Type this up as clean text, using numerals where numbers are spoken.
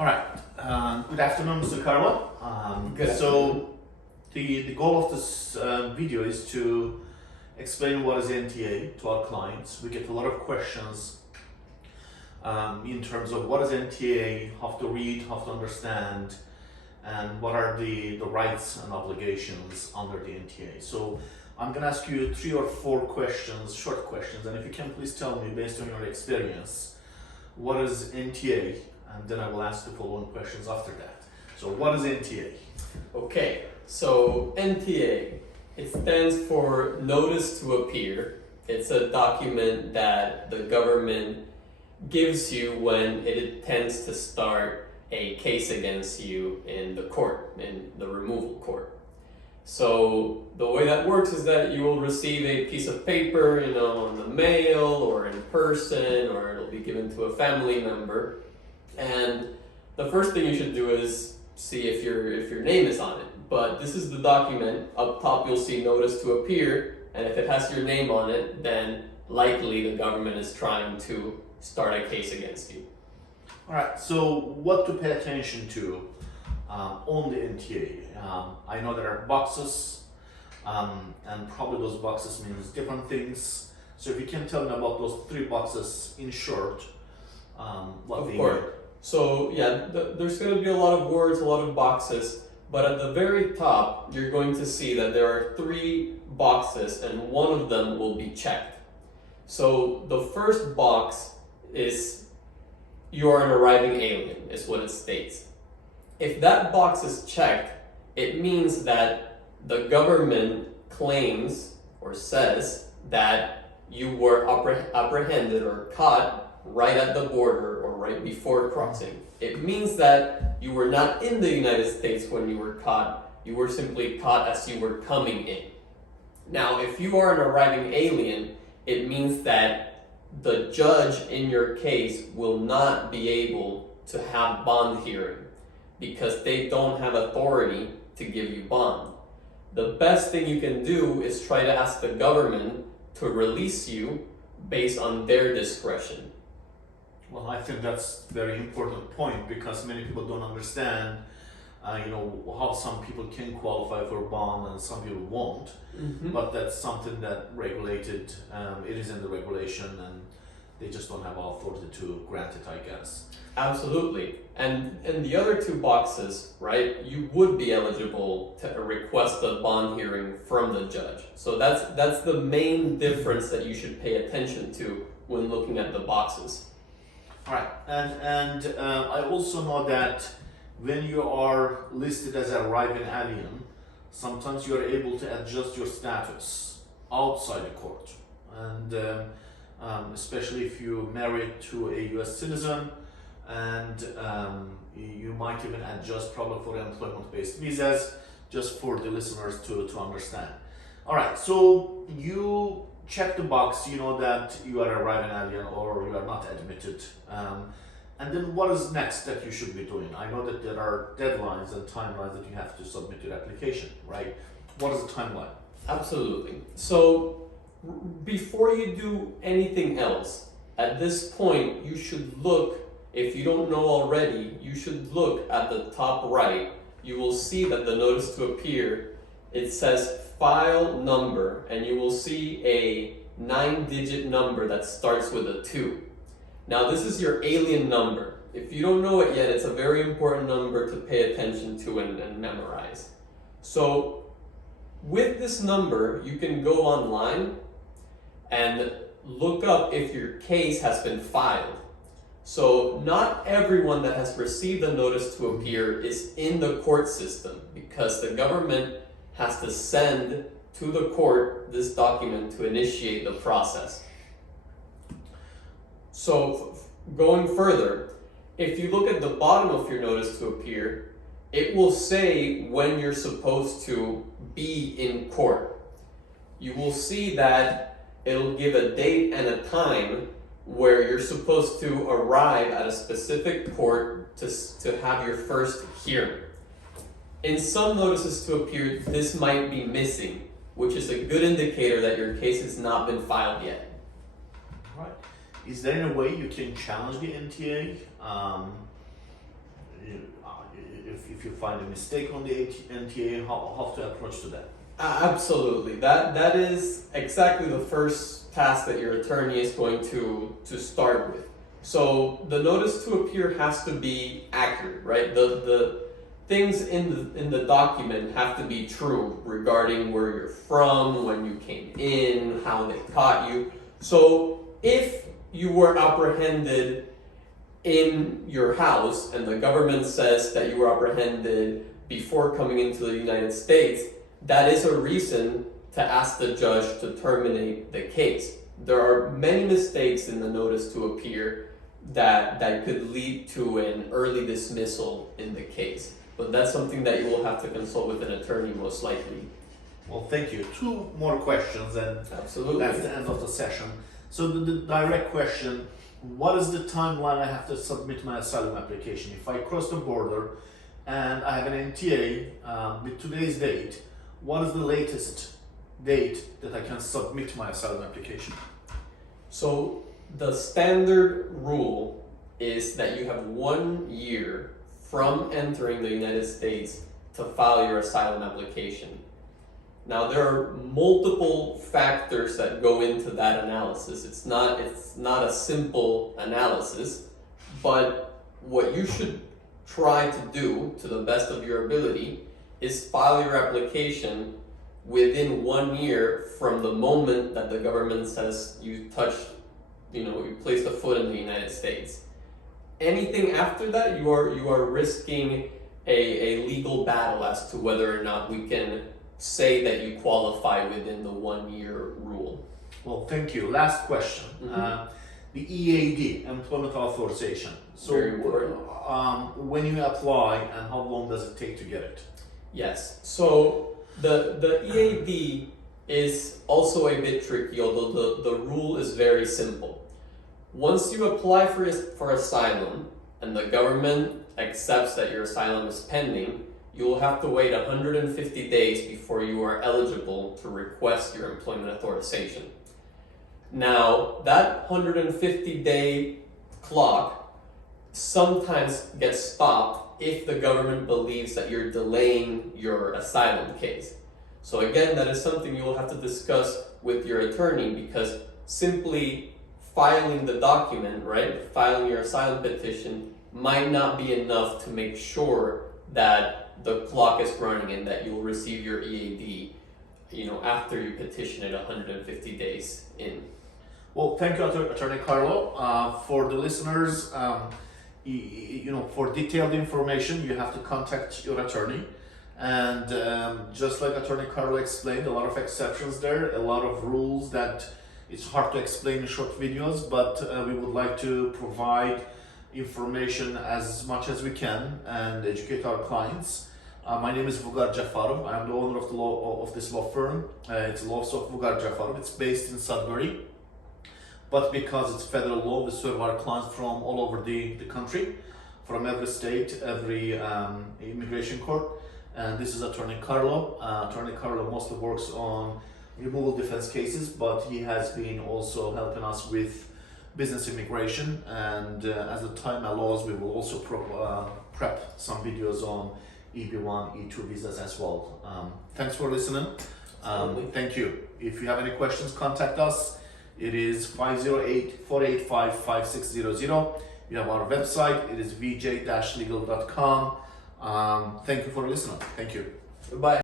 All right. Good afternoon, Mr. Carlo. So the goal of this video is to explain what is NTA to our clients. We get a lot of questions in terms of what is NTA, how to read, how to understand, and what are the rights and obligations under the NTA. So I'm going to ask you 3 or 4 questions, short questions, and if you can please tell me based on your experience, what is NTA? And then I will ask the following questions after that. So what is NTA? Okay, so NTA, it stands for Notice to Appear. It's a document that the government gives you when it intends to start a case against you in the court, in the removal court. So the way that works is that you will receive a piece of paper, in the mail or in person, or it'll be given to a family member. And the first thing you should do is see if your name is on it. But this is the document. Up top you'll see Notice to Appear, and if it has your name on it, then likely the government is trying to start a case against you. All right, so what to pay attention to on the NTA? I know there are boxes, and probably those boxes means different things. So if you can tell me about those 3 boxes in short, what they mean. So yeah, there's going to be a lot of words, a lot of boxes, but at the very top, you're going to see that there are 3 boxes and one of them will be checked. So the first box is you are an arriving alien, is what it states. If that box is checked, it means that the government claims or says that you were apprehended or caught right at the border or right before crossing. It means that you were not in the United States when you were caught, you were simply caught as you were coming in. Now, if you are an arriving alien, it means that the judge in your case will not be able to have bond hearing because they don't have authority to give you bond. The best thing you can do is try to ask the government to release you based on their discretion. Well, I think that's a very important point because many people don't understand, how some people can qualify for bond and some people won't. Mm-hmm. But that's something that regulated, it is in the regulation and they just don't have authority to grant it, I guess. Absolutely. And the other 2 boxes, right, you would be eligible to request a bond hearing from the judge. So that's the main difference that you should pay attention to when looking at the boxes. All right, and I also know that when you are listed as an arriving alien, sometimes you are able to adjust your status outside the court, and especially if you're married to a U.S. citizen, and you might even adjust probably for employment-based visas, just for the listeners to understand. All right, so you check the box, you know that you are arriving alien or you are not admitted. And then what is next that you should be doing? I know that there are deadlines and timelines that you have to submit your application, right? What is the timeline? Absolutely. So before you do anything else, at this point, you should look, if you don't know already, you should look at the top right. You will see that the Notice to Appear, it says file number, and you will see a 9-digit number that starts with a 2. Now this is your alien number. If you don't know it yet, it's a very important number to pay attention to and memorize. So with this number, you can go online and look up if your case has been filed. So not everyone that has received a Notice to Appear is in the court system because the government has to send to the court this document to initiate the process. So going further, if you look at the bottom of your Notice to Appear, it will say when you're supposed to be in court. You will see that it'll give a date and a time where you're supposed to arrive at a specific court to have your first hearing. In some Notices to Appear, this might be missing, which is a good indicator that your case has not been filed yet. Right. Is there any way you can challenge the NTA? if you find a mistake on the NTA, how to approach to that. Absolutely. That is exactly the first task that your attorney is going to start with. So the notice to appear has to be accurate, right? The things in the document have to be true regarding where you're from, when you came in, how they caught you. So if you were apprehended in your house and the government says that you were apprehended before coming into the United States, that is a reason to ask the judge to terminate the case. There are many mistakes in the notice to appear that could lead to an early dismissal in the case. But that's something that you will have to consult with an attorney most likely. Well, thank you. Two more questions and Absolutely. that's the end of the session. So the direct question, what is the timeline I have to submit my asylum application? If I cross the border and I have an NTA with today's date, what is the latest date that I can submit my asylum application? So the standard rule is that you have 1 year from entering the United States to file your asylum application. Now there are multiple factors that go into that analysis. It's not a simple analysis, but what you should try to do to the best of your ability is file your application within 1 year from the moment that the government says you placed a foot in the United States. Anything after that, you are risking a legal battle as to whether or not we can say that you qualify within the 1 year rule. Well, thank you. Last question. The EAD, Employment Authorization. So Very important. When you apply and how long does it take to get it? Yes. So the EAD is also a bit tricky, although the rule is very simple. Once you apply for asylum and the government accepts that your asylum is pending, you will have to wait 150 days before you are eligible to request your employment authorization. Now, that 150-day clock sometimes gets stopped if the government believes that you're delaying your asylum case. So again, that is something you will have to discuss with your attorney, because simply filing the document, right, filing your asylum petition might not be enough to make sure that the clock is running and that you'll receive your EAD, after you petition it 150 days in. Well, thank you, Attorney Carlo. For the listeners, for detailed information, you have to contact your attorney. And just like Attorney Carlo explained, a lot of exceptions there, a lot of rules that it's hard to explain in short videos, but we would like to provide information as much as we can and educate our clients. My name is Vugar Jafarov. I'm the owner of this law firm. It's Law of Vugar Jafarov. It's based in Sudbury. But because it's federal law, we serve our clients from all over the country, from every state, every immigration court. And this is Attorney Carlo. Attorney Carlo mostly works on removal defense cases, but he has been also helping us with business immigration. And as the time allows, we will also prep some videos on EB1, E2 visas as well. Thanks for listening. Thank you. If you have any questions, contact us. It is 508-485-5600. We have our website. It is vj-legal.com. Thank you for listening. Thank you. Goodbye.